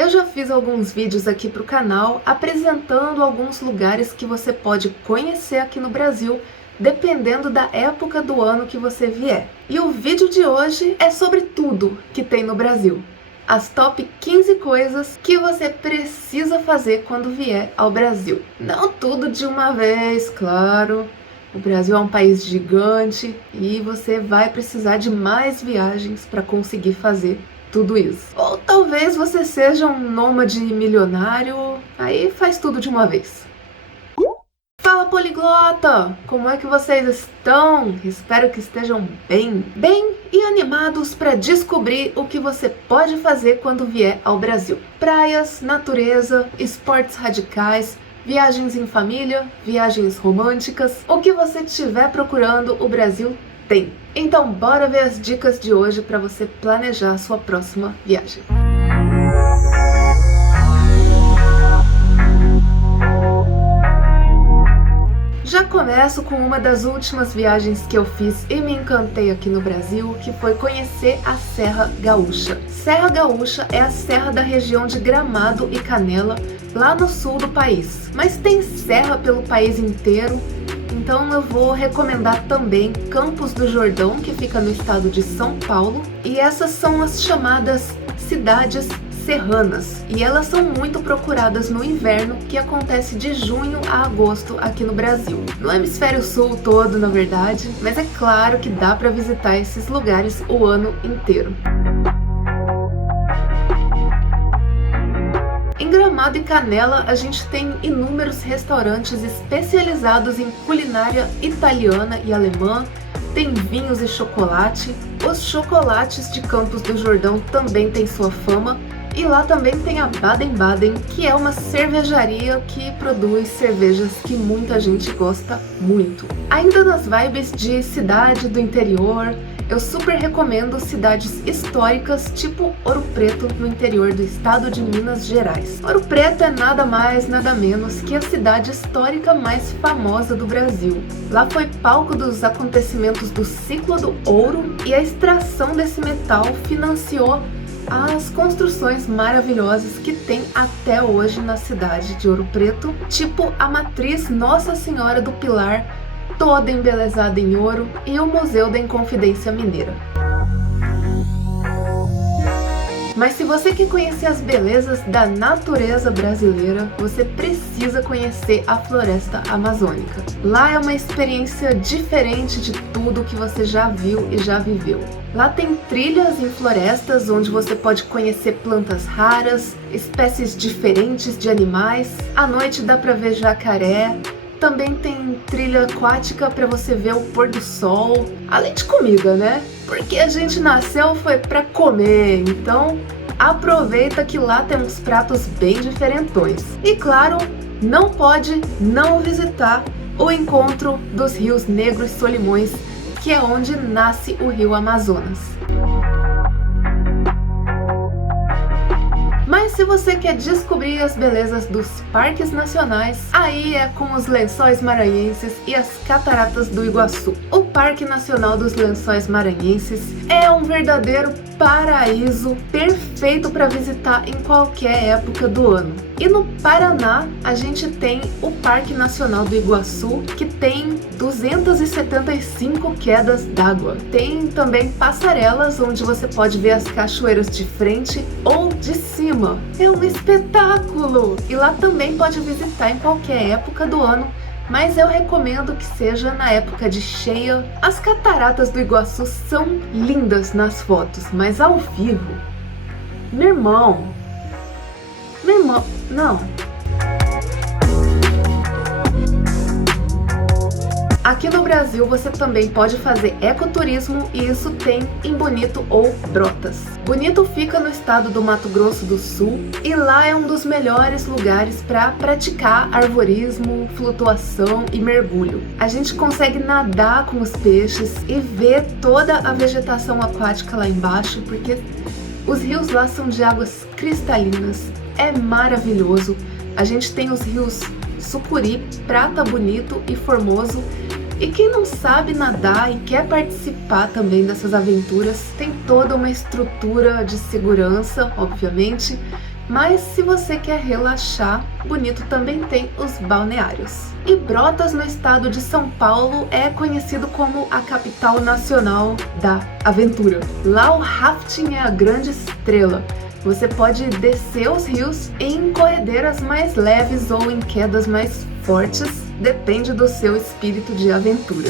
Eu já fiz alguns vídeos aqui para o canal apresentando alguns lugares que você pode conhecer aqui no Brasil, dependendo da época do ano que você vier. E o vídeo de hoje é sobre tudo que tem no Brasil. As top 15 coisas que você precisa fazer quando vier ao Brasil. Não tudo de uma vez, claro. O Brasil é um país gigante e você vai precisar de mais viagens para conseguir fazer tudo isso. Ou talvez você seja um nômade milionário, aí faz tudo de uma vez. Fala, poliglota! Como é que vocês estão? Espero que estejam bem e animados para descobrir o que você pode fazer quando vier ao Brasil. Praias, natureza, esportes radicais, viagens em família, viagens românticas, o que você estiver procurando, o Brasil tem. Então bora ver as dicas de hoje para você planejar a sua próxima viagem. Já começo com uma das últimas viagens que eu fiz e me encantei aqui no Brasil, que foi conhecer a Serra Gaúcha. Serra Gaúcha é a serra da região de Gramado e Canela, lá no sul do país. Mas tem serra pelo país inteiro, então eu vou recomendar também Campos do Jordão, que fica no estado de São Paulo. E essas são as chamadas cidades serranas, e elas são muito procuradas no inverno, que acontece de junho a agosto aqui no Brasil. No hemisfério sul todo, na verdade, mas é claro que dá para visitar esses lugares o ano inteiro. Em Gramado e Canela, a gente tem inúmeros restaurantes especializados em culinária italiana e alemã, tem vinhos e chocolate. Os chocolates de Campos do Jordão também têm sua fama, e lá também tem a Baden-Baden, que é uma cervejaria que produz cervejas que muita gente gosta muito. Ainda nas vibes de cidade do interior, eu super recomendo cidades históricas tipo Ouro Preto, no interior do estado de Minas Gerais. Ouro Preto é nada mais, nada menos que a cidade histórica mais famosa do Brasil. Lá foi palco dos acontecimentos do ciclo do ouro, e a extração desse metal financiou as construções maravilhosas que tem até hoje na cidade de Ouro Preto, tipo a matriz Nossa Senhora do Pilar, toda embelezada em ouro, e o Museu da Inconfidência Mineira. Mas se você quer conhecer as belezas da natureza brasileira, você precisa conhecer a Floresta Amazônica. Lá é uma experiência diferente de tudo que você já viu e já viveu. Lá tem trilhas em florestas onde você pode conhecer plantas raras, espécies diferentes de animais. À noite dá para ver jacaré. Também tem trilha aquática para você ver o pôr do sol. Além de comida, né? Porque a gente nasceu foi para comer, então aproveita que lá temos pratos bem diferentões. E claro, não pode não visitar o encontro dos rios Negros e Solimões, que é onde nasce o rio Amazonas. Mas se você quer descobrir as belezas dos parques nacionais, aí é com os Lençóis Maranhenses e as Cataratas do Iguaçu. O Parque Nacional dos Lençóis Maranhenses é um verdadeiro paraíso, perfeito para visitar em qualquer época do ano. E no Paraná, a gente tem o Parque Nacional do Iguaçu, que tem 275 quedas d'água. Tem também passarelas, onde você pode ver as cachoeiras de frente ou de cima. É um espetáculo! E lá também pode visitar em qualquer época do ano, mas eu recomendo que seja na época de cheia. As cataratas do Iguaçu são lindas nas fotos, mas ao vivo, meu irmão, não. Aqui no Brasil você também pode fazer ecoturismo, e isso tem em Bonito ou Brotas. Bonito fica no estado do Mato Grosso do Sul, e lá é um dos melhores lugares para praticar arvorismo, flutuação e mergulho. A gente consegue nadar com os peixes e ver toda a vegetação aquática lá embaixo, porque os rios lá são de águas cristalinas. É maravilhoso. A gente tem os rios Sucuri, Prata Bonito e Formoso. E quem não sabe nadar e quer participar também dessas aventuras, tem toda uma estrutura de segurança, obviamente, Mas se você quer relaxar, Bonito também tem os balneários. E Brotas, no estado de São Paulo, é conhecido como a capital nacional da aventura. Lá o rafting é a grande estrela. Você pode descer os rios em corredeiras mais leves ou em quedas mais fortes, depende do seu espírito de aventura.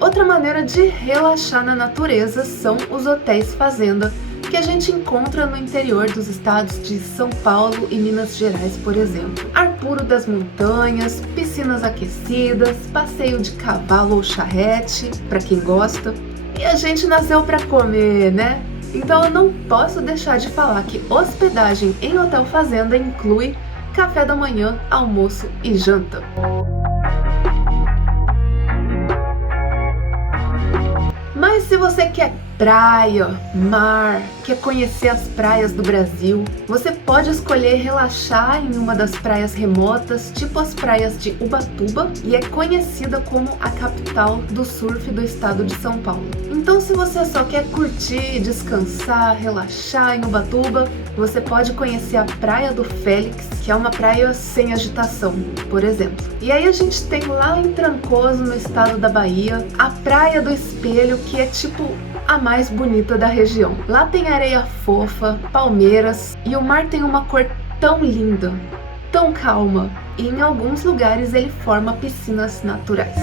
Outra maneira de relaxar na natureza são os hotéis fazenda, que a gente encontra no interior dos estados de São Paulo e Minas Gerais, por exemplo. Ar puro das montanhas, piscinas aquecidas, passeio de cavalo ou charrete, para quem gosta. E a gente nasceu para comer, né? Então eu não posso deixar de falar que hospedagem em hotel fazenda inclui café da manhã, almoço e janta. Mas se você quer praia, mar, quer conhecer as praias do Brasil, você pode escolher relaxar em uma das praias remotas, tipo as praias de Ubatuba, e é conhecida como a capital do surf do estado de São Paulo. Então, se você só quer curtir, descansar, relaxar em Ubatuba, você pode conhecer a Praia do Félix, que é uma praia sem agitação, por exemplo. E aí a gente tem lá em Trancoso, no estado da Bahia, a Praia do Espelho, que é tipo a mais bonita da região. Lá tem areia fofa, palmeiras e o mar tem uma cor tão linda, tão calma, e em alguns lugares ele forma piscinas naturais.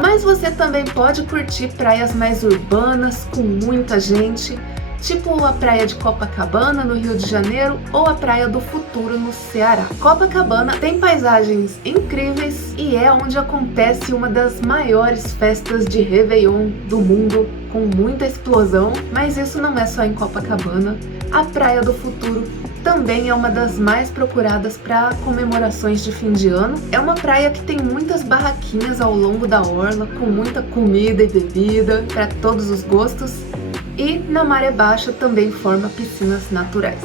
Mas você também pode curtir praias mais urbanas, com muita gente, tipo a praia de Copacabana, no Rio de Janeiro, ou a Praia do Futuro, no Ceará. Copacabana tem paisagens incríveis e é onde acontece uma das maiores festas de Réveillon do mundo, com muita explosão, mas isso não é só em Copacabana. A Praia do Futuro também é uma das mais procuradas para comemorações de fim de ano. É uma praia que tem muitas barraquinhas ao longo da orla, com muita comida e bebida para todos os gostos. E na maré baixa também forma piscinas naturais.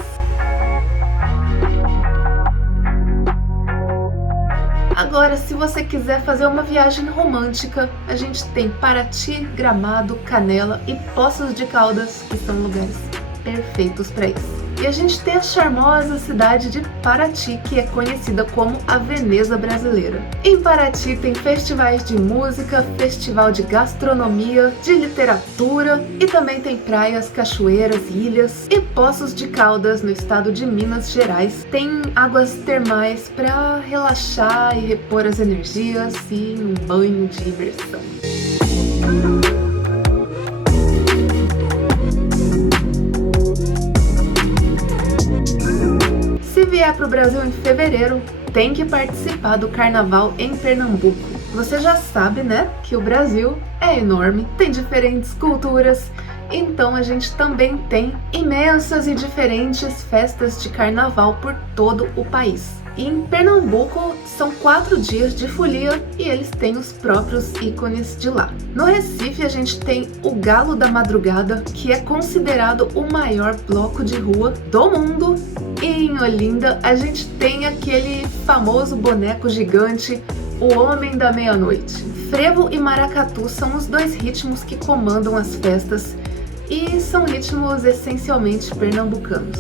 Agora, se você quiser fazer uma viagem romântica, a gente tem Paraty, Gramado, Canela e Poços de Caldas, que são lugares perfeitos para isso. E a gente tem a charmosa cidade de Paraty, que é conhecida como a Veneza brasileira. Em Paraty tem festivais de música, festival de gastronomia, de literatura e também tem praias, cachoeiras, ilhas e Poços de Caldas, no estado de Minas Gerais. Tem águas termais para relaxar e repor as energias e um banho de imersão. Se vier para o Brasil em fevereiro, tem que participar do Carnaval em Pernambuco. Você já sabe, né, que o Brasil é enorme, tem diferentes culturas, então a gente também tem imensas e diferentes festas de carnaval por todo o país. E em Pernambuco são 4 dias de folia e eles têm os próprios ícones de lá. No Recife a gente tem o Galo da Madrugada, que é considerado o maior bloco de rua do mundo. E em Olinda a gente tem aquele famoso boneco gigante, o Homem da Meia-Noite. Frevo e maracatu são os 2 ritmos que comandam as festas e são ritmos essencialmente pernambucanos.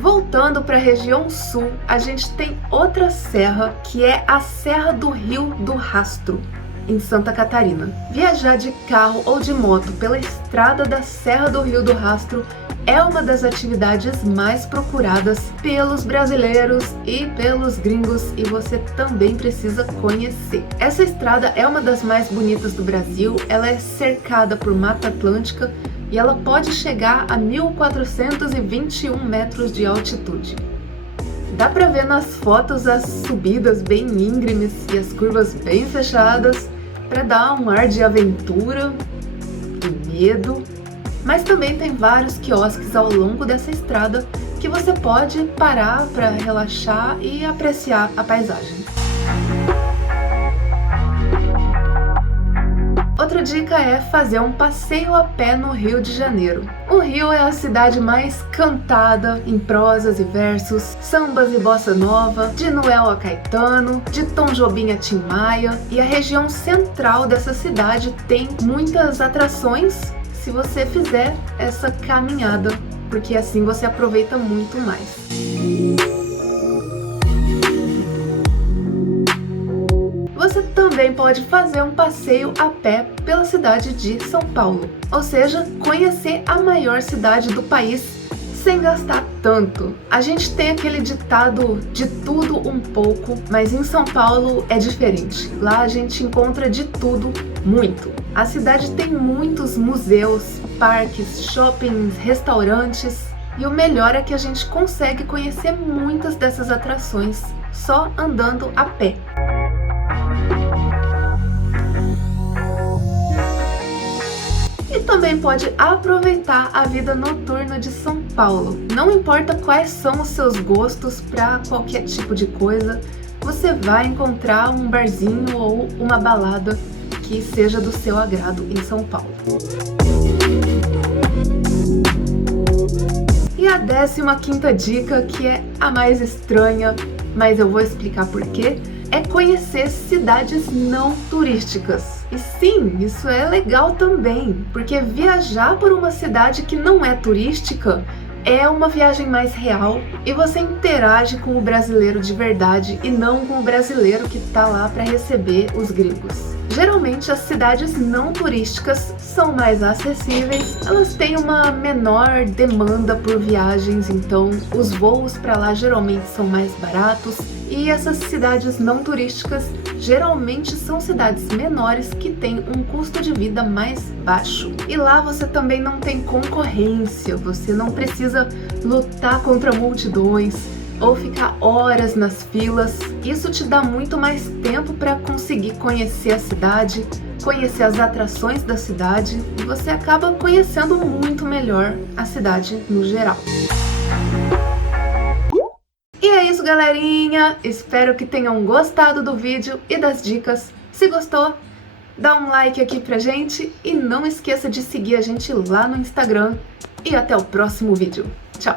Voltando para a região sul, a gente tem outra serra, que é a Serra do Rio do Rastro, em Santa Catarina. Viajar de carro ou de moto pela estrada da Serra do Rio do Rastro é uma das atividades mais procuradas pelos brasileiros e pelos gringos, e você também precisa conhecer. Essa estrada é uma das mais bonitas do Brasil, ela é cercada por Mata Atlântica e ela pode chegar a 1.421 metros de altitude. Dá pra ver nas fotos as subidas bem íngremes e as curvas bem fechadas, para dar um ar de aventura, de medo. Mas também tem vários quiosques ao longo dessa estrada que você pode parar para relaxar e apreciar a paisagem. Outra dica é fazer um passeio a pé no Rio de Janeiro. O Rio é a cidade mais cantada em prosas e versos, sambas e bossa nova, de Noel a Caetano, de Tom Jobim a Tim Maia, e a região central dessa cidade tem muitas atrações se você fizer essa caminhada, porque assim você aproveita muito mais. Você também pode fazer um passeio a pé pela cidade de São Paulo, ou seja, conhecer a maior cidade do país sem gastar tanto. A gente tem aquele ditado de tudo um pouco, mas em São Paulo é diferente. Lá a gente encontra de tudo muito. A cidade tem muitos museus, parques, shoppings, restaurantes, e o melhor é que a gente consegue conhecer muitas dessas atrações só andando a pé. E também pode aproveitar a vida noturna de São Paulo. Não importa quais são os seus gostos para qualquer tipo de coisa, você vai encontrar um barzinho ou uma balada que seja do seu agrado em São Paulo. E a 15ª dica, que é a mais estranha, mas eu vou explicar por quê, é conhecer cidades não turísticas. E sim, isso é legal também, porque viajar por uma cidade que não é turística é uma viagem mais real e você interage com o brasileiro de verdade e não com o brasileiro que tá lá para receber os gringos. Geralmente as cidades não turísticas são mais acessíveis, elas têm uma menor demanda por viagens, então os voos para lá geralmente são mais baratos, e essas cidades não turísticas geralmente são cidades menores que têm um custo de vida mais baixo. E lá você também não tem concorrência, você não precisa lutar contra multidões ou ficar horas nas filas. Isso te dá muito mais tempo para conseguir conhecer a cidade, conhecer as atrações da cidade, e você acaba conhecendo muito melhor a cidade no geral. E é isso, galerinha! Espero que tenham gostado do vídeo e das dicas. Se gostou, dá um like aqui pra gente e não esqueça de seguir a gente lá no Instagram. E até o próximo vídeo. Tchau!